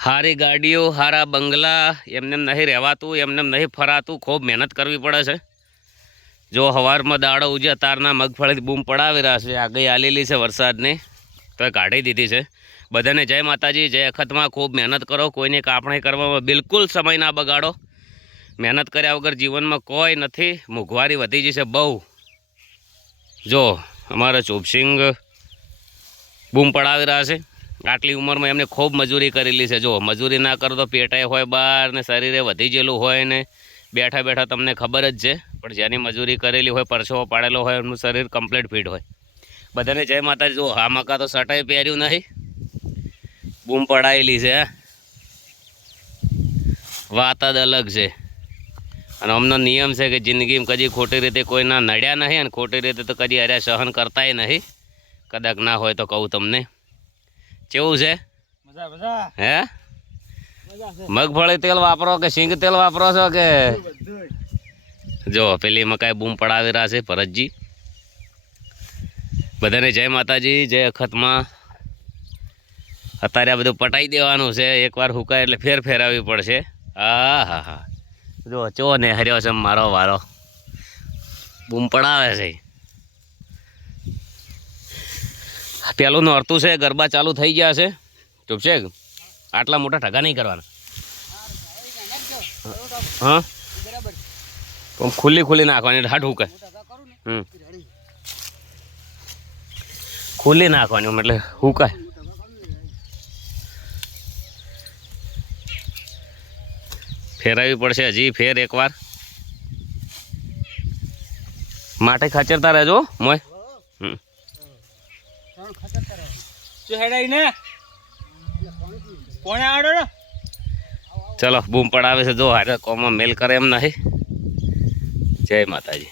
હારી ગાડીઓ હારા બંગલા એમને નહીં રહેવાતું, એમને નહીં ફરાતું, ખૂબ મહેનત કરવી પડે છે. જો સવારમાં દાડો ઉજ્યા તારના મગફળી બૂમ પડાવી રહ્યા છે. આગળ આલેલી છે વરસાદની, તો એ કાઢી દીધી છે. બધાને જય માતાજી, જય અખતમાં. ખૂબ મહેનત કરો, કોઈને કાપણી કરવામાં બિલકુલ સમય ના બગાડો. મહેનત કર્યા વગર જીવનમાં કોઈ નથી. મોંઘવારી વધી જશે બહુ. જો અમારા ચોપસિંગ બૂમ પડાવી રહ્યા છે. આટલી ઉંમરમાં એમને ખૂબ મજૂરી કરેલી છે. જો મજૂરી ના કરો તો પેટાઈ હોય બહાર ને શરીરે વધી ગયેલું હોય ને બેઠા બેઠા તમને ખબર જ છે. પણ જેની મજૂરી કરેલી હોય, પરસેવો પાડેલો હોય, એમનું શરીર કમ્પ્લીટ ફિટ હોય. બધાને જય માતાજી. જો આ મકા તો સટાઈ પહેર્યું નહીં, બૂમ પડાયેલી છે. વાત જ અલગ છે. અને અમનો નિયમ છે કે જિંદગીમાં કદી ખોટી રીતે કોઈના નડ્યા નહીં અને ખોટી રીતે તો કદી અરે સહન કરતાય નહીં. કદાચ ના હોય તો કહું તમને કેવું છે. હે મગફળી તેલ વાપરો કે સિંગ તેલ વાપરો છો કે? જો પેલી મકાઈ બૂમ પડાવી રહ્યા છે ભરતજી. બધાને જય માતાજી, જય અખતમાં. અત્યારે આ બધું પટાઈ દેવાનું છે. એકવાર હુકાય એટલે ફેર ફેરાવી પડશે. હા હા હા, જો ચો ને હર્યો છે મારો વારો, બૂમ પડાવે છે. પેલું નોરતું છે, ગરબા ચાલુ થઈ ગયા છે. ચૂપ છે, આટલા મોટા ઠગા નહીં કરવાના. હા ખુલ્લી ખુલ્લી નાખવાની, હાટ હુકે. ખુલ્લી નાખવાની એટલે હુકાય. ફેરવવી પડશે હજી ફેર એકવાર. માટે ખચરતા રહેજો મોય. ચલો બૂમ પડાવે છે. જો હારે કોમાં મેલ કરે એમ નહીં. જય માતાજી.